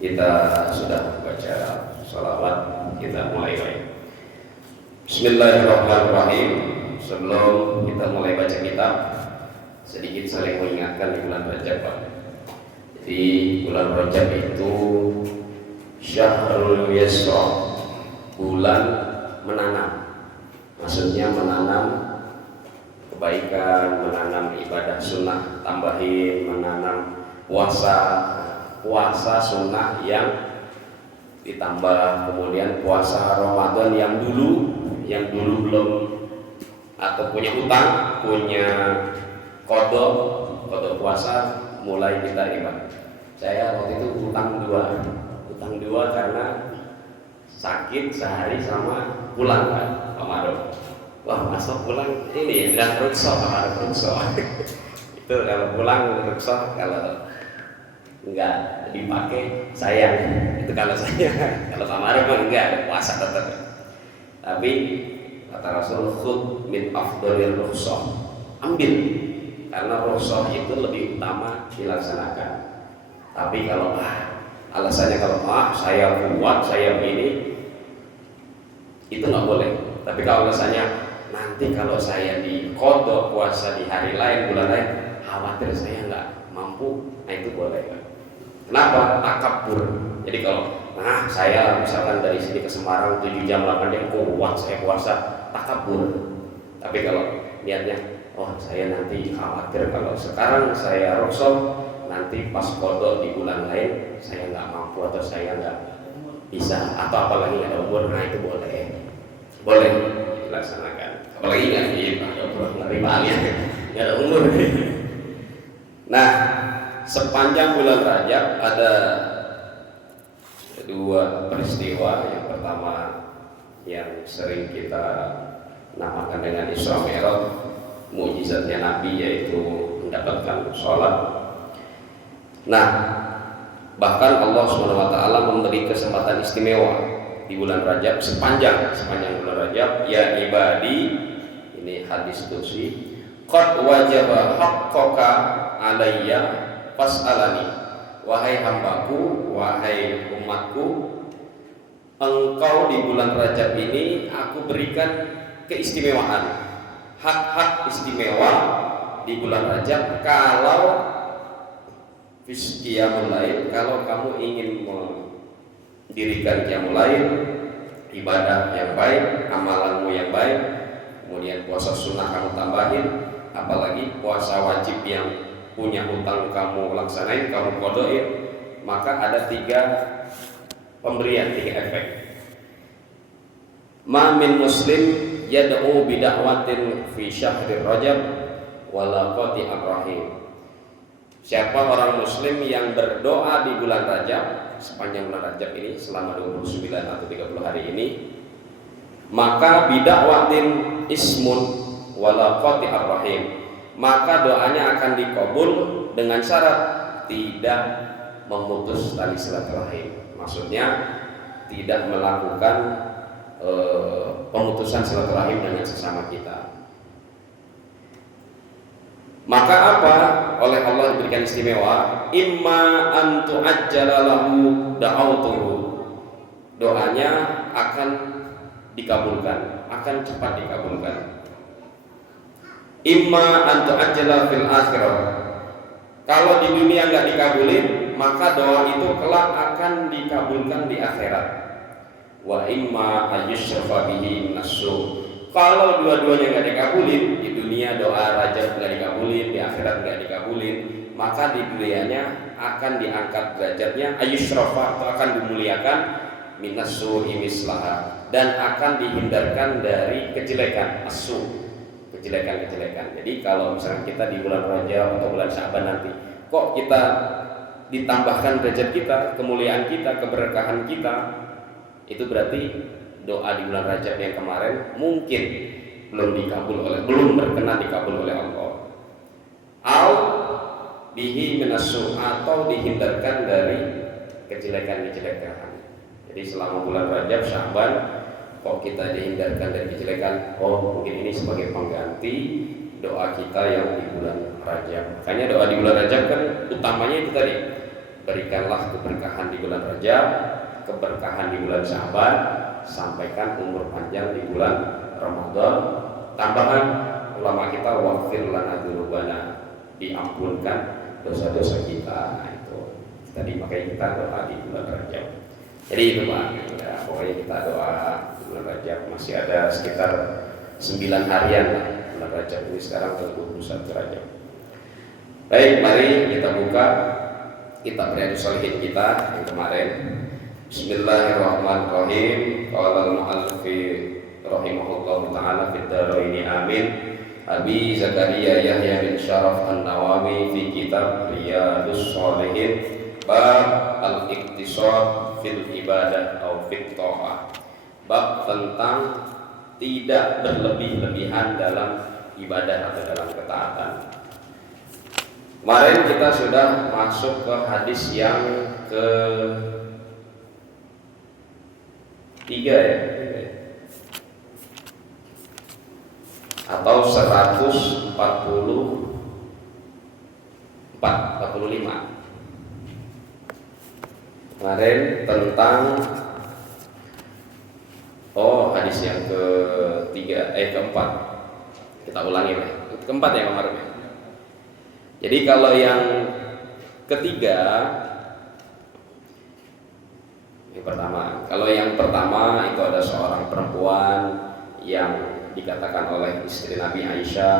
Kita sudah baca sholawat, kita mulai. Bismillahirrahmanirrahim. Sebelum kita mulai baca kitab, sedikit saling mengingatkan di bulan Rajab, Pak. Jadi bulan Rajab itu Syahrul Yusra, bulan menanam. Maksudnya menanam kebaikan, menanam ibadah sunnah, tambahin, menanam puasa sunnah yang ditambah, kemudian puasa Ramadan yang dulu belum atau punya hutang, punya kodok puasa, mulai kita ibadah. Saya waktu itu hutang dua karena sakit sehari sama pulang, Pak Ramadan. Wah, masuk pulang ini dan rukshoh itu kalau pulang rukshoh, kalau enggak dipakai sayang. Itu kalau saya, kalau kemarin mah enggak, ada puasa tetap. Tapi kata Rasul, khud min afdhalir rukhsah, ambil, karena rukhsah itu lebih utama dilaksanakan. Tapi kalau alasannya kalau saya kuat, saya ini, itu nggak boleh. Tapi kalau alasannya nanti kalau saya di qadha puasa di hari lain, bulan lain, khawatir saya nggak mampu, nah itu boleh, kan? Kenapa? Takabur. Jadi kalau saya misalkan dari sini ke Semarang 7 jam 8 jam kuat saya puasa, takabur. Tapi kalau niatnya, saya nanti khawatir kalau sekarang saya rukhsah, nanti pas qadha di bulan lain saya nggak mampu atau saya nggak bisa, atau apalagi nggak ada umur, nah itu boleh dilaksanakan. Apalagi nggak rivalnya nggak ada umur. Nah, sepanjang bulan Rajab ada dua peristiwa. Yang pertama yang sering kita namakan dengan Isra Mi'raj, mukjizatnya Nabi, yaitu mendapatkan sholat. Nah, bahkan Allah SWT memberi kesempatan istimewa di bulan Rajab, sepanjang bulan Rajab. Ya ibadi, ini hadis qudsi, qad wajaba haqqaka alayya fas'alani. Wahai hambaku, wahai umatku, engkau di bulan Rajab ini aku berikan keistimewaan, hak-hak istimewa di bulan Rajab. Kalau qiyamul lail, kalau kamu ingin mendirikan qiyamul lail, ibadah yang baik, amalanmu yang baik, kemudian puasa sunnah kamu tambahin, apalagi puasa wajib yang punya hutang kamu laksanain, kamu kodoin, maka ada 3 pemberian, 3 efek. Ma min muslim yad'u bida'watin fi syahri Rajab wala qati'ar rahim. Siapa orang muslim yang berdoa di bulan Rajab, sepanjang bulan Rajab ini selama 29 atau 30 hari ini, maka bida'watin ismun wala qati'ar rahim, maka doanya akan dikabul dengan syarat tidak memutus tali silaturahim. Maksudnya tidak melakukan pemutusan silaturahim dengan sesama kita. Maka apa? Oleh Allah diberikan istimewa, imma an tu'ajjala lahu da'autuhu, doanya akan dikabulkan, akan cepat dikabulkan. Imma an tu'ajjala fil akhirah, kalau di dunia nggak dikabulin, maka doa itu kelak akan dikabulkan di akhirat. Wa imma ayyushrafa bihi nasu, kalau dua-duanya nggak dikabulin, di dunia doa Rajab nggak dikabulin, di akhirat nggak dikabulin, maka di dunianya akan diangkat derajatnya, ayyushrafa, atau akan dimuliakan, minasu'i mislaha, dan akan dihindarkan dari kejelekan, asu, kejelekan-kejelekan. Jadi kalau misalnya kita di bulan Rajab atau bulan Sya'ban nanti, kok kita ditambahkan derajat kita, kemuliaan kita, keberkahan kita, itu berarti doa di bulan Rajab yang kemarin mungkin belum berkenan dikabul oleh Allah. Au bihi minasu, atau dihindarkan dari kejelekan-kejelekan. Jadi selama bulan Rajab, Sya'ban, kok kita dihindarkan dari kejelekan, oh mungkin ini sebagai pengganti doa kita yang di bulan Rajab. Makanya doa di bulan Rajab kan utamanya itu tadi, berikanlah keberkahan di bulan Rajab, keberkahan di bulan Sya'ban, sampaikan umur panjang di bulan Ramadan. Tambahan ulama kita, waghfir lana dzunubana, diampunkan dosa-dosa kita. Nah itu tadi, makanya kita doa di bulan Rajab. Jadi itu Pak, ya, pokoknya kita doa di bulan Rajab. Masih ada sekitar 9 harian lah bulan Rajab ini, sekarang ke 21 Rajab. Baik, mari kita buka kitab Riyadhus Shalihin kita yang kemarin. Bismillahirrahmanirrahim. Qala al-mu'allif rahimahullahu ta'ala fid dharaini amin. Abi Zakaria Yahya bin Syaraf An-Nawawi fi kitab Riyadhus Shalihin, bab al-iqtisad fil ibadah atau fit ta'ah, bab tentang tidak berlebih-lebihan dalam ibadah atau dalam ketaatan. Kemarin kita sudah masuk ke hadis yang ke-3 ya, atau 145. Kemarin tentang hadis yang keempat. Kita ulangi ya. Keempat ya kemarin ya. Jadi kalau yang ketiga, yang pertama itu ada seorang perempuan yang dikatakan oleh istri Nabi Aisyah,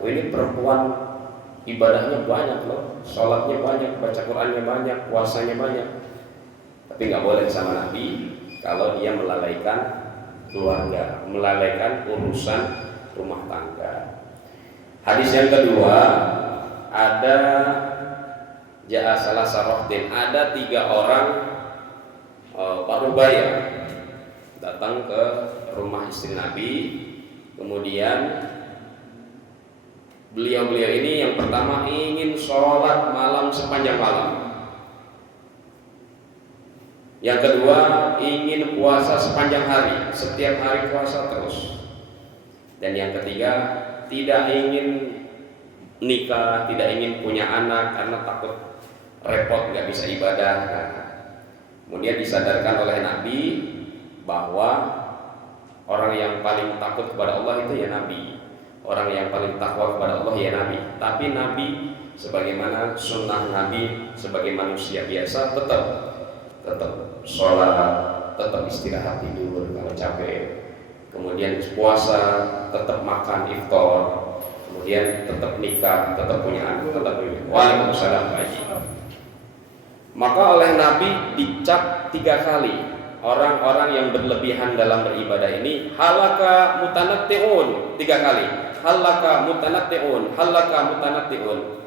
oh ini perempuan ibadahnya banyak loh, sholatnya banyak, baca Qurannya banyak, puasanya banyak, tapi nggak boleh sama Nabi kalau dia melalaikan keluarga, melalaikan urusan rumah tangga. Hadis yang kedua, ada ja'a salah sarohtin, ada 3 orang parubaya datang ke rumah istri Nabi. Kemudian beliau-beliau ini yang pertama ingin sholat malam sepanjang malam, yang kedua ingin puasa sepanjang hari, setiap hari puasa terus, dan yang ketiga tidak ingin nikah, tidak ingin punya anak karena takut repot nggak bisa ibadah. Nah, kemudian disadarkan oleh Nabi bahwa orang yang paling takut kepada Allah itu ya Nabi, orang yang paling takwa kepada Allah ya Nabi. Tapi Nabi sebagaimana sunnah Nabi sebagai manusia biasa tetap sholat, tetap istirahat tidur kalau capek, kemudian puasa, tetap makan iftar, kemudian tetap nikah, tetap punya anak, tetap punya. Waalaikumsalam Pak Haji. Maka oleh Nabi dicap 3 kali orang-orang yang berlebihan dalam beribadah ini, halaka mutanatti'un, 3 kali. Halaka mutanatti'un, halaka mutanatti'un.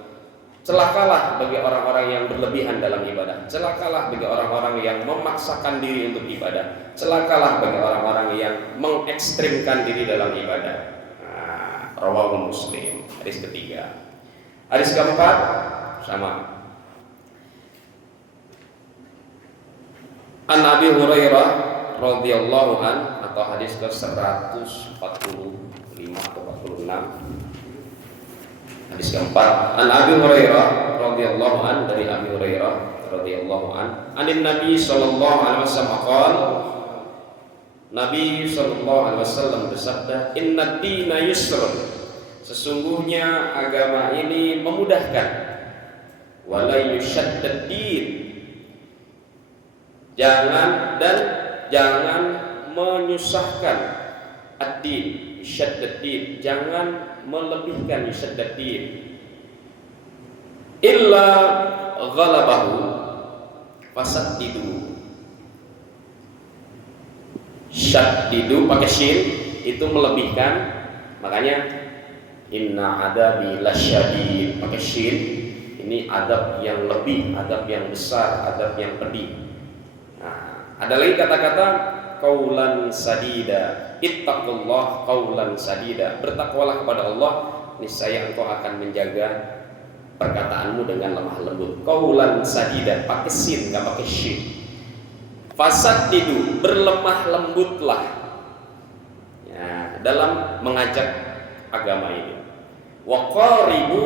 Celakalah bagi orang-orang yang berlebihan dalam ibadah. Celakalah bagi orang-orang yang memaksakan diri untuk ibadah. Celakalah bagi orang-orang yang mengekstrimkan diri dalam ibadah. Rawahu Muslim. Hadis ketiga. Hadis keempat sama. An Abi Hurairah radhiyallahu an, atau hadis ke 145 atau 46. Hadis keempat, An Abi Hurairah radhiyallahu an, dari Abi Hurairah radhiyallahu an, anin Nabi sallallahu alaihi wasallam qala, Nabi sallallahu alaihi wasallam bersabda, inna dina yusrun, sesungguhnya agama ini memudahkan, wala yushaddad din, jangan menyusahkan, ad-din, yushaddad din, jangan melebihkan yushaddadin, illa ghalabahu fasaddidu. Syaddidu pakai shin itu melebihkan, makanya inna adabi lasyadid pakai shin, ini adab yang lebih, adab yang besar, adab yang pedih. Nah, ada lagi kata-kata qaulan sadida, ittaqullah qaulan sadida, bertakwalah kepada Allah, niscaya engkau akan menjaga perkataanmu dengan lemah lembut. Qaulan sadida pakai sin, enggak pakai shin. Fasaddidu, berlemah lembutlah ya, dalam mengajak agama ini. Wa qaribu,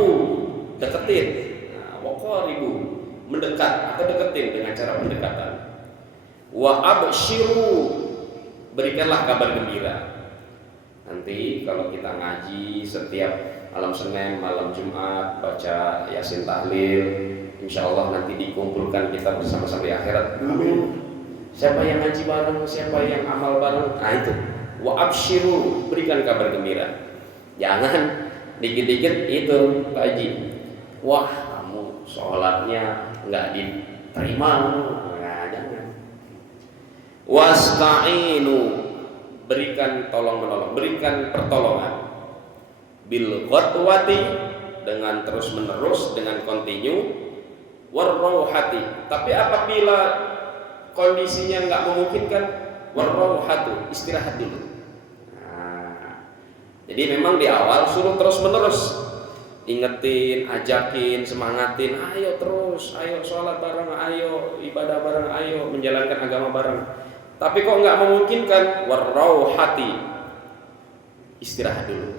deketin. Nah, wa qaribu, mendekat atau deketin dengan cara pendekatan. Wa abshiru, berikanlah kabar gembira. Nanti kalau kita ngaji setiap malam Senin, malam Jumat, baca Yasin tahlil, insya Allah nanti dikumpulkan kita bersama-sama di akhirat. Siapa yang ngaji bareng, siapa yang amal bareng, nah itu. Wa abshiru, berikan kabar gembira. Jangan dikit-dikit itu Pak Haji, wah kamu sholatnya nggak diterima, nah, jangan. Wasta'inu, berikan tolong menolong, berikan pertolongan. Bil ghadwati, dengan terus menerus, dengan continue. Warrauhati, tapi apabila kondisinya nggak memungkinkan, warrauhatu, istirahat dulu. Nah, jadi memang di awal suruh terus menerus, ingetin, ajakin, semangatin, ayo terus, ayo sholat bareng, ayo ibadah bareng, ayo menjalankan agama bareng. Tapi kok nggak memungkinkan, warrauhati, istirahat dulu,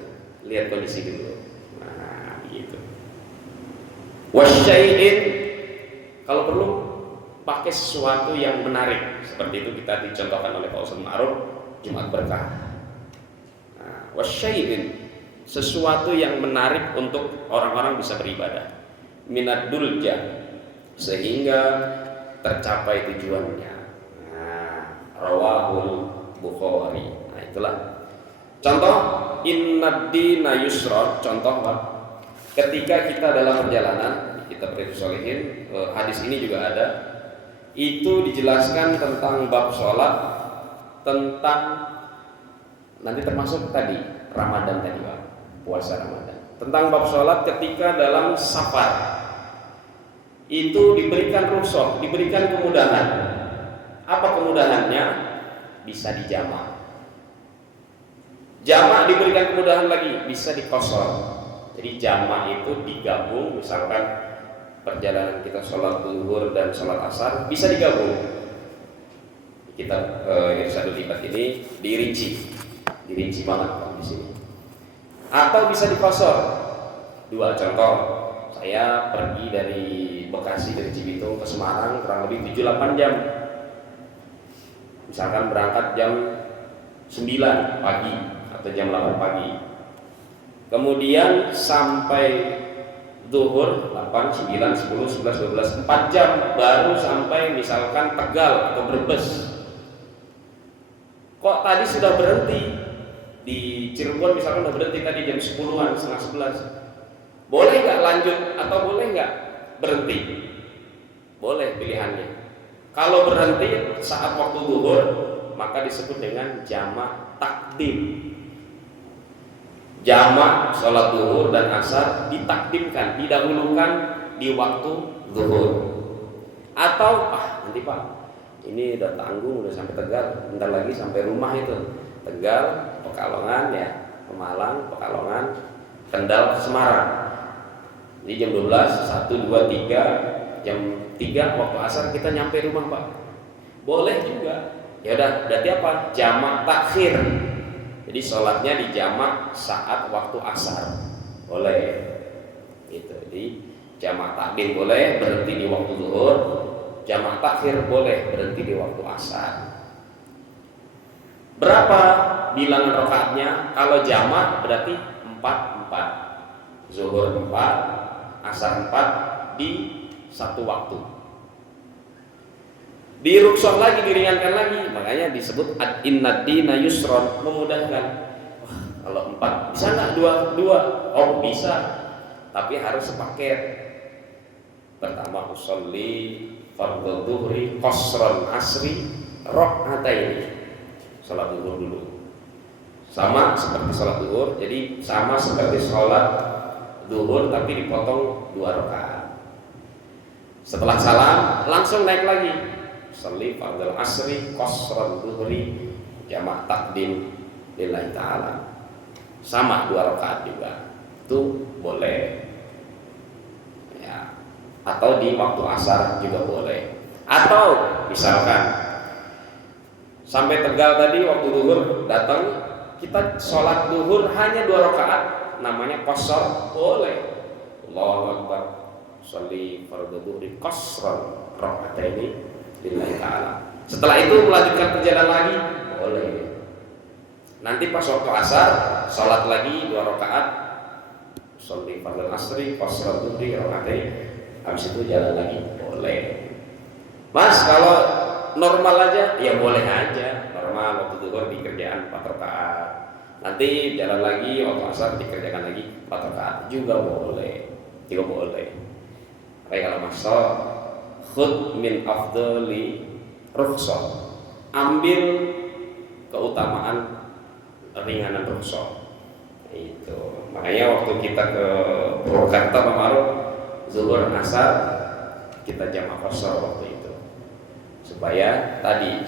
lihat kondisi dulu. Nah, gitu. Wasyai'in, kalau perlu pakai sesuatu yang menarik, seperti itu kita dicontohkan oleh Pak Ustaz Ma'ruf Jumat Berkah. Nah, wasyai'in, sesuatu yang menarik untuk orang-orang bisa beribadah. Minad dulja, sehingga tercapai tujuannya. Rawahul Bukhari. Nah, itulah contoh innad dina yusra. Contoh Pak, ketika kita dalam perjalanan, kita Riyadhus Shalihin, hadis ini juga ada, itu dijelaskan tentang bab sholat, tentang nanti termasuk tadi Ramadan tadi Pak, puasa Ramadan, tentang bab sholat ketika dalam safar itu diberikan rukhsah, diberikan kemudahan. Apa kemudahannya? Bisa dijamak. Jamak diberikan kemudahan lagi, bisa dikosor. Jadi jamak itu digabung, misalkan perjalanan kita sholat zuhur dan sholat asar bisa digabung. Kita Irsyadul Ibad ini dirinci banget di sini. Atau bisa dikosor. Dua contoh, saya pergi dari Bekasi, dari Cibitung ke Semarang kurang lebih 7-8 jam. Misalkan berangkat jam 9 pagi atau jam 8 pagi, kemudian sampai zuhur 8, 9, 10, 11, 12, 4 jam baru sampai misalkan Tegal atau Brebes. Kok tadi sudah berhenti di Cirebon, misalkan sudah berhenti tadi jam 10-an, setengah 11, boleh nggak lanjut atau boleh nggak berhenti? Boleh pilihannya. Kalau berhenti saat waktu zuhur maka disebut dengan jamak takdim. Jamak sholat zuhur dan asar ditakdimkan, didahulukan di waktu zuhur. Atau nanti Pak, ini udah tanggung, udah sampai Tegal, bentar lagi sampai rumah itu. Tegal, Pekalongan ya, Pemalang, Pekalongan, Kendal, Semarang. Jadi jam 12, 1, 2, 3, jam 3 waktu asar kita nyampe rumah Pak. Boleh juga. Ya udah, berarti apa? Jamak takhir. Jadi sholatnya dijamak saat waktu asar. Boleh. Gitu. Jadi jamak takdim boleh berhenti di waktu zuhur, jamak takhir boleh berhenti di waktu asar. Berapa bilangan rakaatnya? Kalau jamak berarti 4, zuhur 4, asar 4 di satu waktu. Di rukhsah lagi, diringankan lagi, makanya disebut inna dina yusron, memudahkan. Wah, kalau 4 bisa nggak dua? Oh bisa, tapi harus sepaket. Pertama usolli fardhu dhuhri qasran asri rak'ataini. Salat zuhur dulu. Sama seperti salat zuhur, jadi sama seperti salat zuhur tapi dipotong 2 rakaat. Setelah salam langsung naik lagi. Sholli fardhu asri qasran dhuhri jamak takdim lillahi ta'ala. Sama 2 rakaat juga. Itu boleh. Ya. Atau di waktu asar juga boleh. Atau misalkan sampai Tegal tadi waktu zuhur datang, kita sholat zuhur hanya 2 rakaat, namanya qasar, boleh. Allahu Akbar, sholli fardhu dhuhri qasran rak'ataini lillahi ta'ala. Setelah itu melanjutkan perjalanan lagi, boleh. Nanti pas waktu asar sholat lagi 2 rakaat, sholli fardhu asri qasran dhuhri rak'ataini, habis itu jalan lagi, boleh. Mas kalau normal aja, ya boleh aja. Normal waktu zuhur di kerjaan 4 rakaat. Nanti jalan lagi waktu asar dikerjakan lagi 4 rakaat juga boleh. Juga boleh. Baik, kalau masuk khud min afdali rukhsah. Ambil keutamaan ringanan rukhsah. Itu. Makanya waktu kita ke Purwakarta kemarin zuhur asar kita jamak qasar waktu itu. Supaya tadi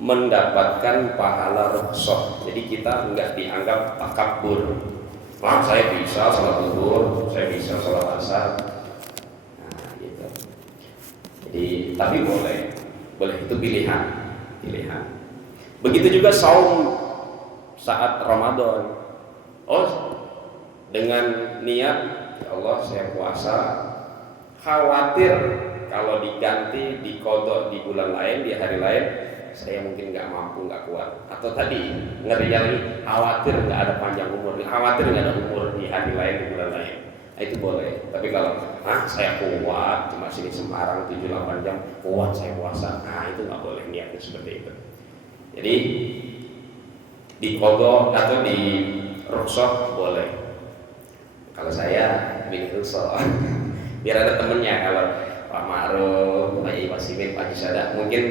mendapatkan pahala rukhsah. Jadi kita enggak dianggap takabur. Wah, saya bisa salat zuhur, saya bisa salat asar. Nah, gitu. Jadi tapi boleh itu pilihan. Begitu juga saum saat Ramadan. Oh, dengan niat ya Allah saya puasa, khawatir kalau diganti diqadha di bulan lain, di hari lain, saya mungkin nggak mampu, nggak kuat. Atau tadi ngeri lagi, khawatir nggak ada panjang umur, khawatir nggak ada umur di hari lain, di bulan lain. Nah, itu boleh. Tapi kalau saya kuat, cuma sini Semarang 7-8 jam, kuat saya puasa, itu nggak boleh niatnya seperti itu. Jadi diqadha atau di rukhsah boleh. Kalau saya pilih rukhsah, biar ada temennya. Kalau Pak Ma'ruf, Pak Iwasimin, Pak Jisada mungkin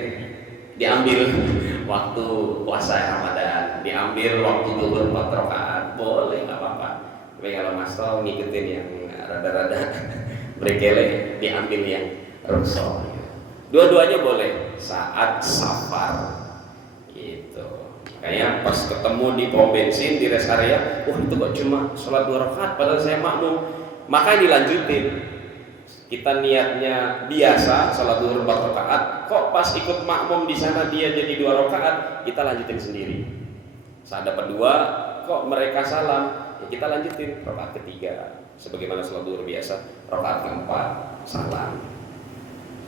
diambil waktu puasa Ramadan, diambil waktu zuhur 4 rakaat, boleh, nggak apa-apa. Tapi kalau Mas Tol ngikutin yang rada-rada bergele, diambil yang rukhsah. Dua-duanya boleh saat safar. Gitu. Makanya pas ketemu di pom bensin, di rest area, wah itu kok cuma sholat 2 rakaat padahal saya makmum. Maka dilanjutin. Kita niatnya biasa sholat zuhur 4 rakaat, kok pas ikut makmum di sana dia jadi 2 rakaat, kita lanjutin sendiri. Saat dapat 2, kok mereka salam, ya kita lanjutin rakaat ketiga. sebagaimana sholat duhur biasa, rakaat keempat salam.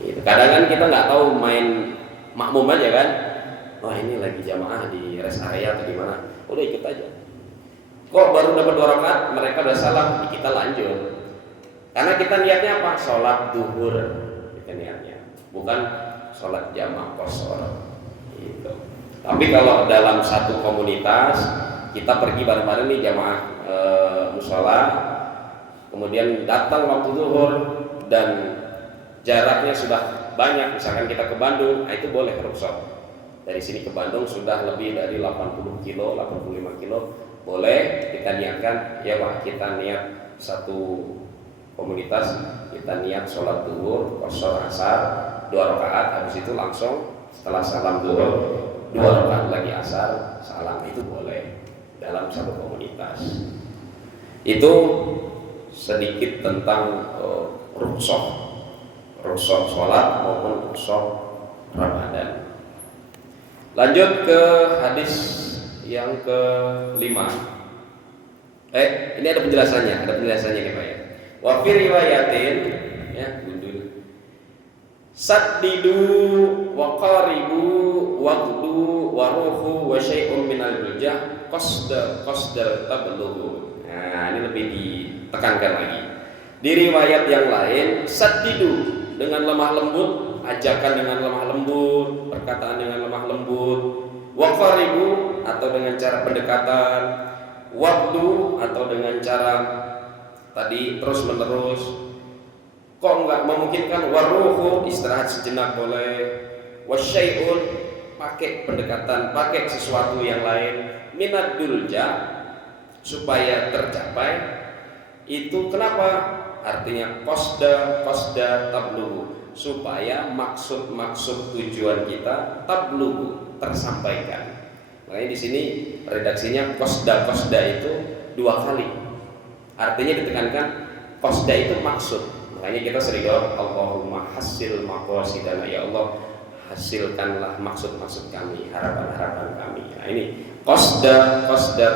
Gitu. Kadang kan kita nggak tahu, main makmum aja kan, wah ini lagi jamaah di rest area atau di mana, udah ikut aja. Kok baru dapat 2 rakaat mereka udah salam, kita lanjut. Karena kita niatnya apa? Sholat duhur, kita niatnya, bukan sholat jamaah qashar. Gitu. Tapi kalau dalam satu komunitas kita pergi bareng-bareng nih jamaah mushola, kemudian datang waktu zuhur dan jaraknya sudah banyak, misalkan kita ke Bandung, nah itu boleh rukhsah. Dari sini ke Bandung sudah lebih dari 80 kilo, 85 kilo, boleh kita niatkan, ya Pak, kita niat satu komunitas, kita niat sholat zuhur, qashar asar 2 rakaat, habis itu langsung setelah salam zuhur 2 rakaat lagi asar, salam, itu boleh dalam satu komunitas. Itu sedikit tentang rukhsah sholat maupun rukhsah Ramadan. Lanjut ke hadis yang ke-5. Ini ada penjelasannya nih Pak ya. Wa fi riwayatin, ya gundul, saddidu wa qaribu waqdu wa ruhu wa syai'un minal buljah qasdal tablughu. Nah, ini lebih ditekankan lagi. Di riwayat yang lain, saddidu dengan lemah lembut, ajakan dengan lemah lembut, perkataan dengan lemah lembut, wa qaribu atau dengan cara pendekatan, waqdu atau dengan cara tadi terus menerus. Kok enggak memungkinkan, waruhu istirahat sejenak boleh, wasyai'un pakai pendekatan, pakai sesuatu yang lain, minad dulja supaya tercapai. Itu kenapa? Artinya qasda tablughu, supaya maksud tujuan kita tablughu, tersampaikan. Makanya di sini redaksinya qasda itu 2 kali. Artinya ditekankan qasda itu maksud. Makanya kita sering doa, Allahumma hasil maqasidana, ya Allah hasilkanlah maksud-maksud kami, harapan-harapan kami. Nah ini qasda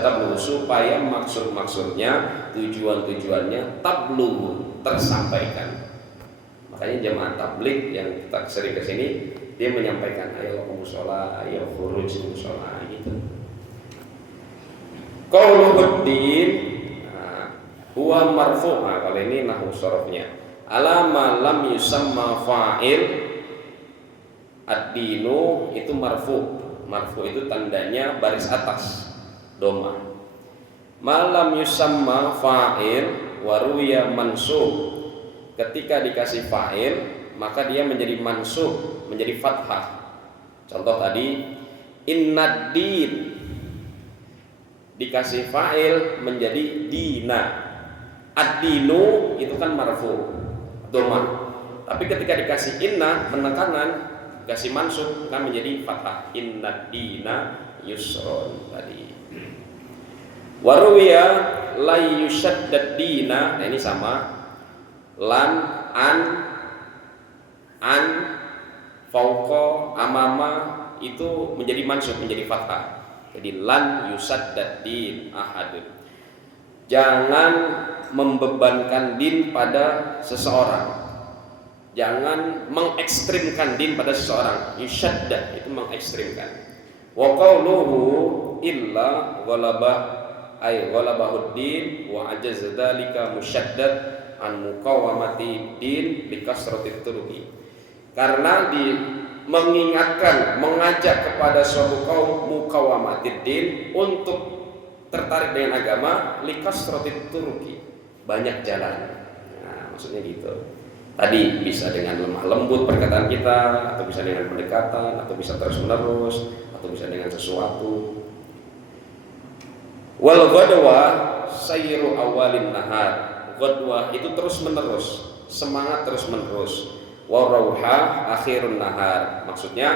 tablughu, supaya maksud-maksudnya, tujuan-tujuannya tablughu, tersampaikan. Makanya jemaah tabligh yang kita sering ke sini, dia menyampaikan ayo ke mushola, ayo khuruj mushola gitu. Qauluddin huwa marfu'. Nah, kalau ini nahwu sharafnya, alama lam yusamma fa'il, ad-dinu itu marfu'. Marfu itu tandanya baris atas, doma. Malam yusamma fa'il waruya mansub. Ketika dikasih fa'il, maka dia menjadi mansub, menjadi fathah. Contoh tadi, innad-din, dikasih fa'il menjadi dina. Ad-dinu itu kan marfu, doma. Tapi ketika dikasih inna, penekanan, dikasih mansub, kan menjadi fathah. Innad-dina yusron tadi. Waruya la yushaddad dina, nah ini sama. Lan, an, fauqa, amama itu menjadi mansub, menjadi fathah. Jadi lan yusaddad din ahadun. Jangan membebankan din pada seseorang. Jangan mengekstrimkan din pada seseorang. Yusaddad itu mengekstrimkan. Wa qauluhu illa ghalabahud din wa ajaz dzalika musyaddad an muqawamati din bi kasratit turuqi. Karena mengingatkan, mengajak kepada suatu kaum muqawamatid din, untuk tertarik dengan agama, li kasratit turuqi, banyak jalan. Nah, maksudnya gitu. Tadi bisa dengan lemah lembut perkataan kita, atau bisa dengan pendekatan, atau bisa terus menerus, atau bisa dengan sesuatu. Wal ghadwa sayru awalin nahar. Ghadwa itu terus menerus, semangat terus menerus. Wa rauha akhirun nahar. Maksudnya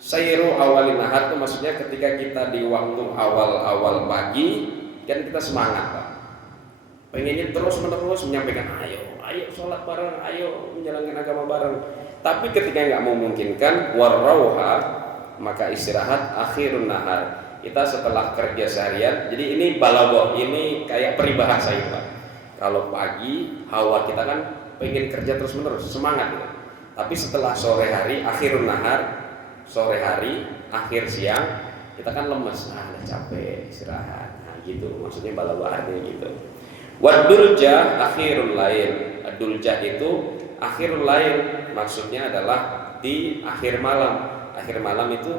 sayru awalin nahar itu maksudnya ketika kita di waktu awal pagi kan kita semangat Pak. Pengennya terus menerus menyampaikan ayo sholat bareng, ayo menjalankan agama bareng. Tapi ketika nggak memungkinkan, wa rauha, maka istirahat akhirun nahar. Kita setelah kerja seharian, jadi ini balaghah, ini kayak peribahasa itu Pak. Kalau pagi hawa kita kan pengen kerja terus menerus, semangat gitu. Tapi setelah sore hari, akhirun nahar, sore hari, akhir siang, kita kan lemes, udah capek, istirahat. Nah gitu, maksudnya bala artinya gitu. Wadulja akhirul lail. Adulja itu akhirul lail, maksudnya adalah di akhir malam. Akhir malam itu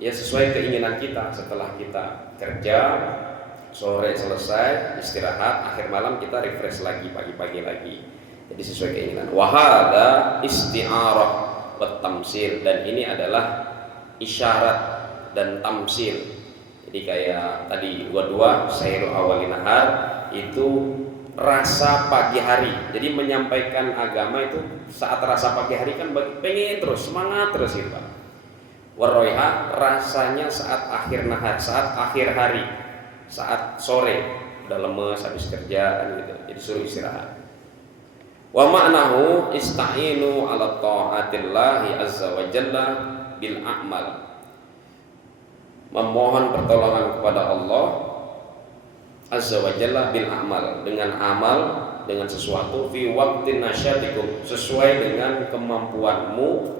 ya sesuai keinginan kita. Setelah kita kerja, sore selesai, istirahat, akhir malam kita refresh lagi, pagi-pagi lagi. Jadi sesuai keinginan. Wahada isti'arah wa tamsil, dan ini adalah isyarat dan tamsil. Jadi kayak tadi dua sayru awalin nahar itu rasa pagi hari. Jadi menyampaikan agama itu saat rasa pagi hari kan pengen terus, semangat terus gitu. Waroiha rasanya saat akhir nahar, saat akhir hari, saat sore udah lemes habis kerja gitu. Jadi suruh istirahat. Wa ma'nahu ista'inu ala ta'atillahi azza wa jalla bil a'mal. Memohon pertolongan kepada Allah azza wa jalla bil a'mal, dengan amal, dengan sesuatu fi waqtin nasyatikum, sesuai dengan kemampuanmu,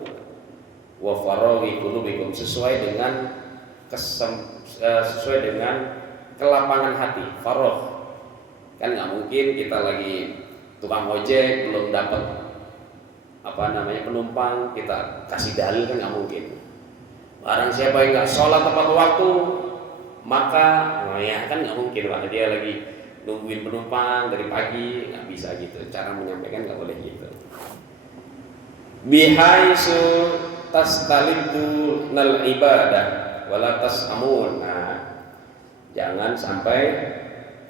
wa faraghi qulubikum, sesuai dengan sesuai dengan kelapangan hati. Faragh kan nggak mungkin kita lagi tukang ojek belum dapat penumpang kita kasih dalil, kan nggak mungkin. Barang siapa yang nggak sholat tepat waktu maka ya kan nggak mungkin lah, dia lagi nungguin penumpang dari pagi, nggak bisa gitu. Cara menyampaikan nggak boleh gitu. Bihaisu tastalidu nal ibadah wala tasamun. Nah, jangan sampai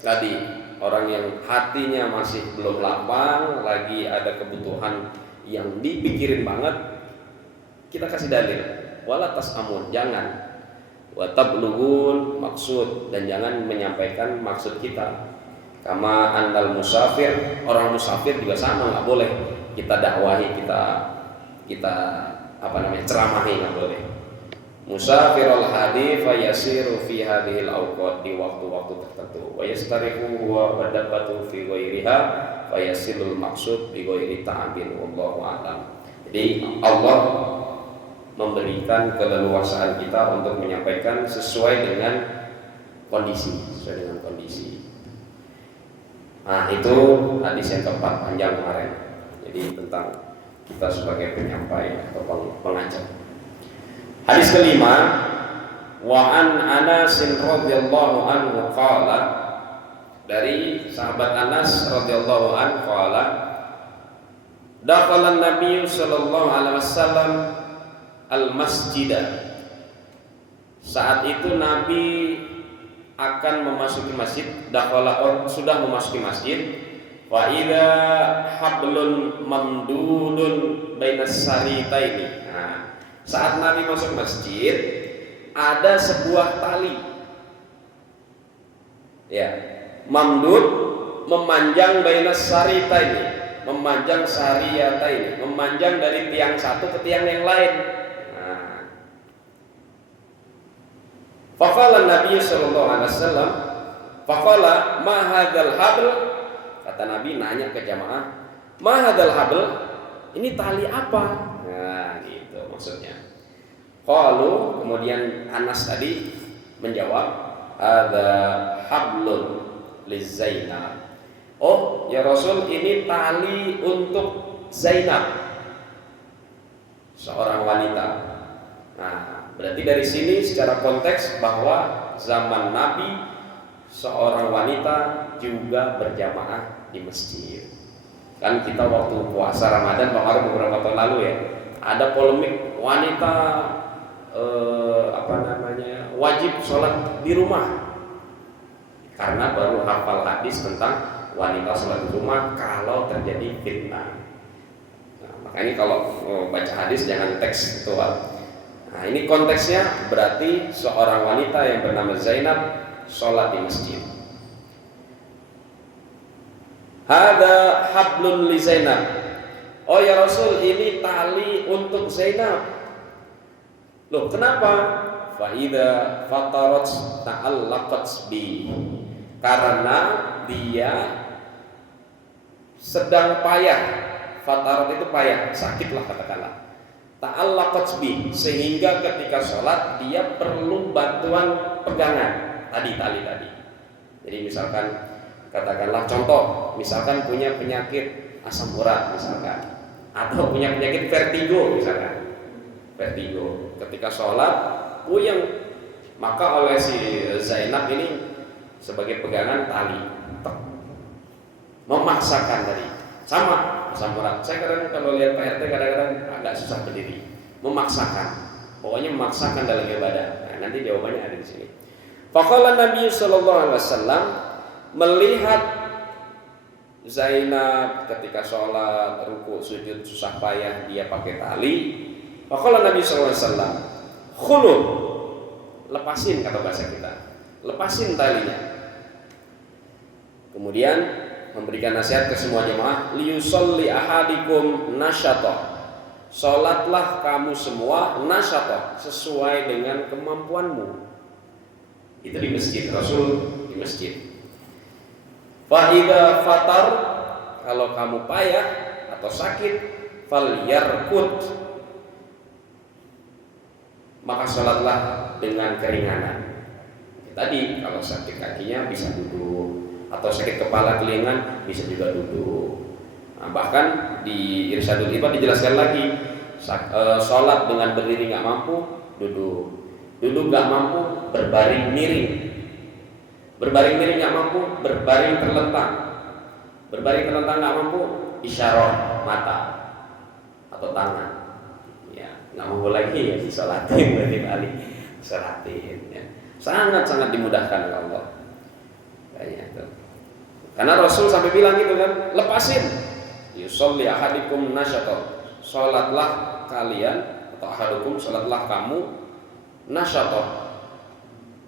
tadi orang yang hatinya masih belum lapang, lagi ada kebutuhan yang dipikirin banget, kita kasih dalil. Wala tasamun, jangan. Wa tablughul maksud, dan jangan menyampaikan maksud kita. Kama annal musafir, orang musafir juga sama, nggak boleh kita dakwahi, kita ceramahi, nggak boleh. Musafirul hadi fayasiru fi hadhil awqat, di waktu-waktu tertentu. Wa yastarifu huwa wa dabbatu fi ghairiha fayasilul maksud bi ghairi ta'abin, wallahu a'lam. Jadi Allah memberikan keleluasaan kita untuk menyampaikan sesuai dengan kondisi, Nah, itu hadis yang keempat, panjang kemarin. Jadi tentang kita sebagai penyampai atau pengajar. Hadis kelima, wa an Anas radhiyallahu anhu qala, dari sahabat Anas radhiyallahu anhu qala, dakhala an-nabiy sallallahu alaihi wasallam al-masjidah. Saat itu Nabi akan memasuki masjid, sudah memasuki masjid. Wa idza hablun mamdudun bainas saritaini. Nah, saat Nabi masuk masjid ada sebuah tali. Ya, mamdud memanjang bainas saritaini, memanjang sariyataini, memanjang dari tiang satu ke tiang yang lain. Faqala Nabi sallallahu alaihi wasallam, faqala ma hadzal habl, kata Nabi nanya ke jamaah, ma hadzal habl, ini tali apa? Nah, gitu maksudnya. Qalu, kemudian Anas tadi menjawab, ada hablun lizainab. Oh, ya Rasul, ini tali untuk Zainab, seorang wanita. Nah, berarti dari sini secara konteks bahwa zaman Nabi seorang wanita juga berjamaah di masjid. Kan kita waktu puasa Ramadan kemarin beberapa tahun lalu ya, ada polemik wanita wajib sholat di rumah, karena baru hafal hadis tentang wanita sholat di rumah kalau terjadi fitnah. Nah, makanya kalau baca hadis jangan tekstual. Nah, ini konteksnya berarti seorang wanita yang bernama Zainab sholat di masjid. Hada hablun li Zainab. Oh ya Rasul, ini tali untuk Zainab. Loh, kenapa? Fa idza fatarat ta'allaqat bi. Karena dia sedang payah, fatarat itu payah, sakit lah katakanlah. Ta'allaqat bi, sehingga ketika sholat dia perlu bantuan pegangan tali tadi. Jadi misalkan katakanlah contoh, misalkan punya penyakit asam urat misalkan, atau punya penyakit vertigo misalkan. Vertigo, ketika sholat puyeng, maka oleh si Zainab ini sebagai pegangan tali, memaksakan tadi. Sama asam urat. Saya kadang kalau lihat Pak RT kadang-kadang agak susah berdiri. Memaksakan, pokoknya memaksakan dalam ibadah. Nah, nanti jawabannya ada di sini. Faqala Nabi sallallahu alaihi wasallam, melihat Zainab ketika sholat ruku sujud susah payah dia pakai tali. Faqala Nabi sallallahu alaihi wasallam, khulu, lepasin, kata bahasa kita, lepasin talinya. Kemudian memberikan nasihat ke semua jemaah, liyusolli ahadikum nasyata, sholatlah kamu semua nasyata, sesuai dengan kemampuanmu. Itu di masjid, Rasul di masjid. Fa'idha fatar, kalau kamu payah atau sakit, falyarkud, maka sholatlah dengan keringanan. Tadi kalau sakit kakinya bisa duduk, atau sakit kepala kelingan bisa juga duduk. Nah, bahkan di Irsyadul Ibad dijelaskan lagi, sholat dengan berdiri nggak mampu, duduk nggak mampu, berbaring miring, berbaring miring nggak mampu, berbaring terlentang nggak mampu, isyarah mata atau tangan, ya nggak mampu lagi ya disolatin berarti kali sholatin, ya. Sangat dimudahkan oleh Allah. Kayaknya itu. Karena Rasul sampai bilang gitu kan, lepasin. Yusolli ahadikum nasyata, sholatlah kalian atau ahadukum, sholatlah kamu nasyata,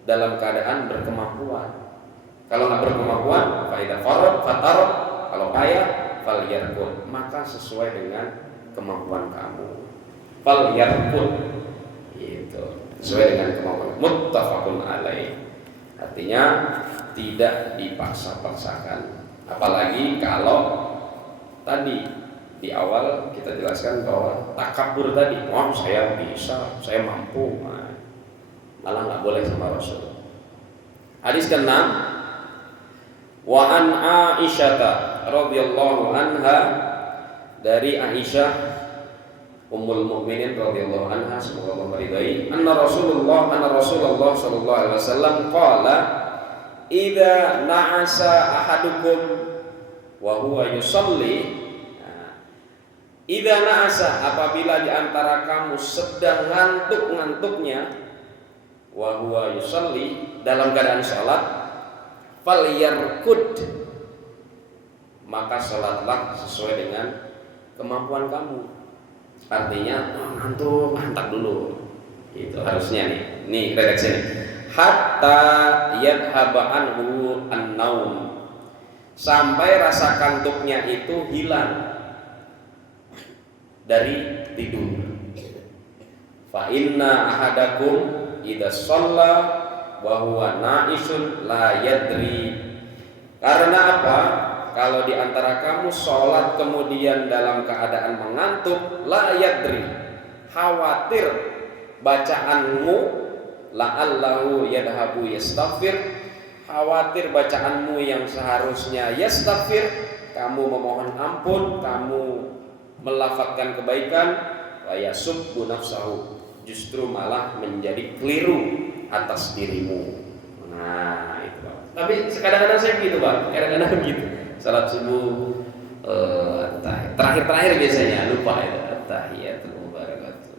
dalam keadaan berkemampuan. Kalau nggak berkemampuan, faida farad fatar, kalau payah falyarkud, maka sesuai dengan kemampuan kamu. Falyarkud, itu sesuai dengan kemampuan. Muttafaqun alaih. Artinya tidak dipaksa-paksakan. Apalagi kalau tadi di awal kita jelaskan bahwa takabur tadi, wah saya bisa, saya mampu, malah nggak boleh sama Rasul. Hadis ke-6, wa an Aisyah radhiyallahu anha, dari Aisyah Ummul Mukminin radhiyallahu anha, semoga Allah meridai, anna Rasulullah sallallahu alaihi wasallam qala, idza na'asa ahadukum wa huwa yusalli, idza na'asa, apabila di antara kamu sedang ngantuk-ngantuknya, wa huwa yusalli, dalam keadaan salat, falyarkud, maka salatlah sesuai dengan kemampuan kamu. Artinya ngantuk dulu. Itu harusnya nih redaksi nih. Hatta yadhaba anhu an-naum, sampai rasa kantuknya itu hilang dari tidur. Fa inna ahadakum idza shalla wa huwa na'isun la yadri, karena apa? Kalau di antara kamu sholat kemudian dalam keadaan mengantuk, la yadri, khawatir bacaanmu, la'allahu yadhabu yastaghfir, khawatir bacaanmu yang seharusnya yastaghfir, kamu memohon ampun, kamu melafazkan kebaikan, wa yasubbu nafsahu, justru malah menjadi keliru atas dirimu. Nah itu Pak. Tapi kadang-kadang saya begitu Pak, kadang-kadang begitu. Salat subuh terakhir biasanya lupa itu at-tahiyatul mubarakatuh,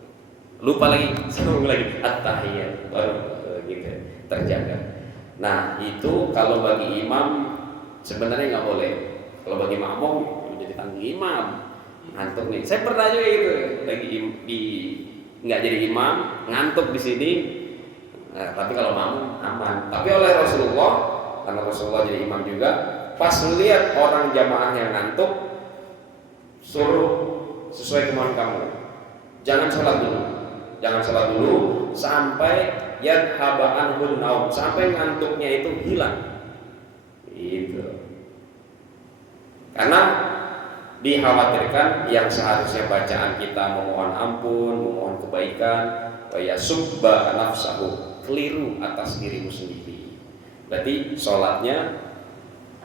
lupa lagi, sambung lagi at-tahiyat, baru gitu terjaga. Nah itu kalau bagi imam sebenarnya nggak boleh. Kalau bagi makmum menjadi tanggung imam, ngantuk nih. Saya pernah juga gitu, lagi nggak jadi imam, ngantuk di sini. Nah, tapi kalau makmum aman. Tapi oleh Rasulullah, karena Rasulullah jadi imam juga, pas melihat orang jamaah yang ngantuk, suruh sesuai kemauan kamu. Jangan sholat dulu sampai yadhaba anhun naum, sampai ngantuknya itu hilang. Itu. Karena dikhawatirkan yang seharusnya bacaan kita memohon ampun, memohon kebaikan, ya subba nafsahu, keliru atas dirimu sendiri. Berarti sholatnya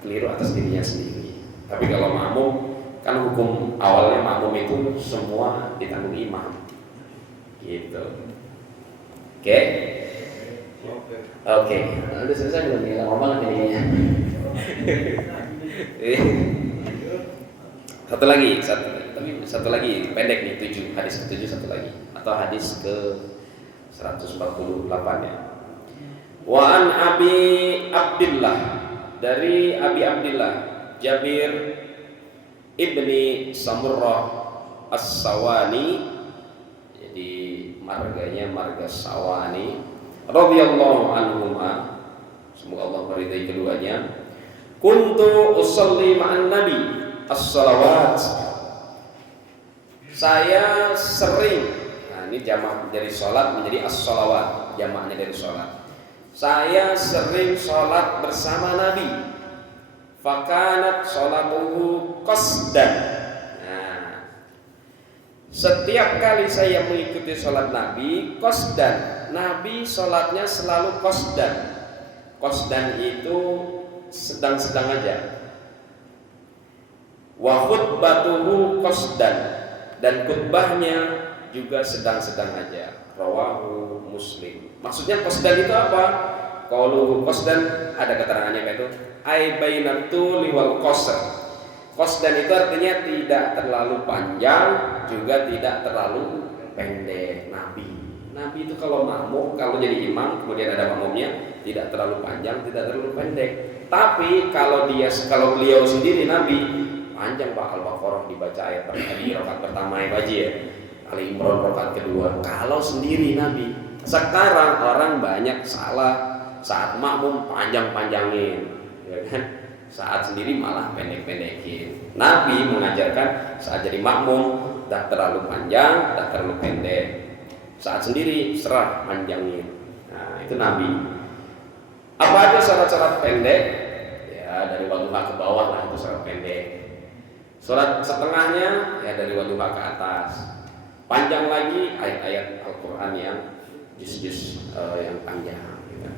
keliru atas dirinya sendiri. Tapi kalau makmum, kan hukum awalnya makmum itu semua ditanggung imam, gitu. Oke? Oke. Udah selesai belum nih? Lama banget ini. Satu lagi pendek nih, 7, hadis ke-7 satu lagi, atau hadis ke 148 ya. Wa an Abi Abdillah, dari Abi Abdillah Jabir ibni Samurrah As-Sawani, jadi marganya marga Sawani, radhiyallahu anhuma, semoga Allah meridai keduanya. Kuntu usolli ma'an nabi as-salawat, saya sering, nah ini jamak dari sholat menjadi as-salawat, jamaknya dari sholat. Saya sering sholat bersama Nabi. Fakanat sholatuhu qasdan. Nah, setiap kali saya mengikuti sholat Nabi, qasdan, Nabi sholatnya selalu qasdan. Qasdan itu sedang-sedang aja. Wa khutbatuhu qasdan, dan khutbahnya juga sedang-sedang aja. Rawahu Muslim. Maksudnya qasdan itu apa? Qauluhu qasdan, ada keterangannya kayak itu. Ai bainatu liwal qasr. Qasdan itu artinya tidak terlalu panjang, juga tidak terlalu pendek. Nabi itu kalau makmum, kalau jadi imam, kemudian ada makmumnya, tidak terlalu panjang, tidak terlalu pendek. Tapi kalau beliau sendiri Nabi panjang Pak, Al-Baqarah dibaca ayat di rakaat pertama ya Pak ya. Ali Imran rakaat kedua. Kalau sendiri Nabi. Sekarang orang banyak salah saat makmum panjang-panjangin, ya kan? Saat sendiri malah pendek-pendekin. Nabi mengajarkan saat jadi makmum tak terlalu panjang, tak terlalu pendek. Saat sendiri serah panjangin. Nah, itu Nabi. Apa aja salat-salat pendek? Ya dari wadduha ke bawah lah, itu salat pendek. Salat setengahnya ya dari wadduha ke atas. Panjang lagi ayat-ayat Al-Quran yang juz-juz yang panjang gitu.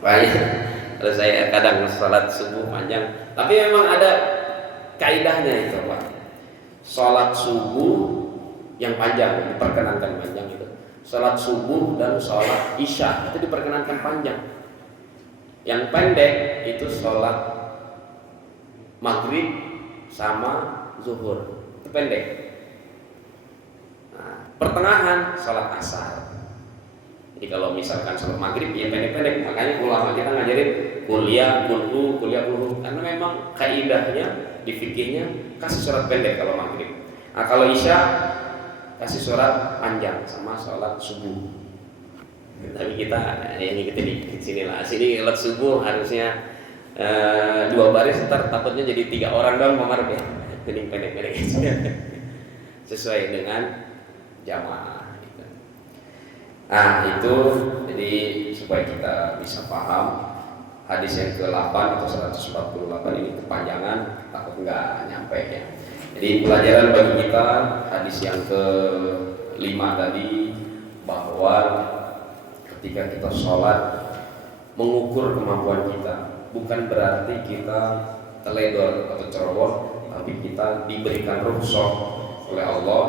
Banyak. Kalau saya kadang sholat subuh panjang, tapi memang ada kaidahnya itu Pak. Sholat subuh yang panjang diperkenankan panjang itu. Sholat subuh dan sholat isya itu diperkenankan panjang. Yang pendek itu sholat maghrib sama zuhur, itu pendek. Nah, pertengahan sholat asar. Jadi kalau misalkan sholat maghrib ya pendek-pendek, makanya ulama kita ngajarin kuliah kulhu, karena memang kaidahnya di fikihnya kasih sholat pendek kalau maghrib. Nah kalau isya kasih sholat panjang sama sholat subuh. Tapi kita yang ngikutin di sini lah. Sini sholat subuh harusnya 2 baris, ntar takutnya jadi 3 orang doang pemarap ya. Mending pendek-pendek sesuai dengan jamaah. Nah itu jadi supaya kita bisa paham hadis yang ke-8 atau 148 ini kepanjangan, takut nggak nyampe ya. Jadi pelajaran bagi kita hadis yang ke-5 tadi, bahwa ketika kita sholat mengukur kemampuan kita, bukan berarti kita teledor atau ceroboh, tapi kita diberikan rukhsah oleh Allah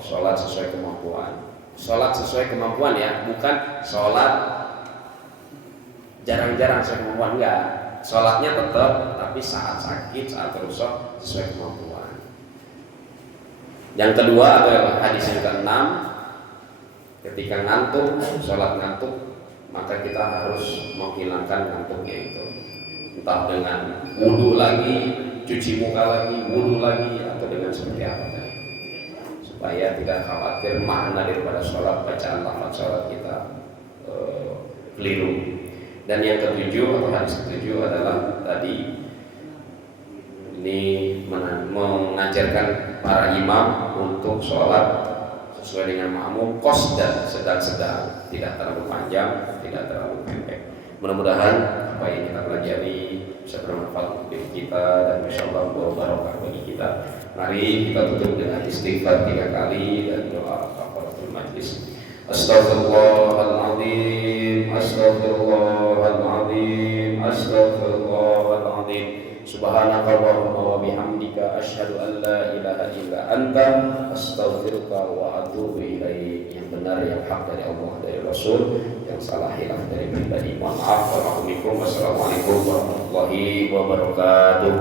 sholat sesuai kemampuan. Sholat sesuai kemampuan ya, bukan sholat jarang-jarang sesuai kemampuan, enggak. Sholatnya tetap, tapi saat sakit, saat rusak sesuai kemampuan. Yang kedua atau hadis yang ke-6, ketika ngantuk, sholat ngantuk, maka kita harus menghilangkan ngantuknya itu, entah dengan wudu lagi, cuci muka lagi, wudu lagi, atau dengan seperti apa tadi, supaya tidak khawatir makna daripada sholat, bacaan lafaz sholat kita keliru. Dan yang ketujuh atau hadis ketujuh adalah tadi ini mengajarkan para imam untuk sholat sesuai dengan makmum, qasdan, sedang-sedang, tidak terlalu panjang, tidak terlalu pendek. Mudah-mudahan apa yang kita pelajari bisa bermanfaat untuk kita dan insyaallah barokah bagi kita. Mari kita tutup dengan istighfar 3 kali dan doa kafaratul majlis. Astaghfirullahaladzim, astaghfirullahaladzim, astaghfirullahaladzim. Subhanakallahumma wa bihamdika asyhadu an la ilaha illa anta astaghfiruka wa atubu ilaik. Yang benar yang hak dari Allah dari Rasul, yang salah hilaf dari pribadi. Mohon maaf. Wassalamualaikum warahmatullahi wabarakatuh.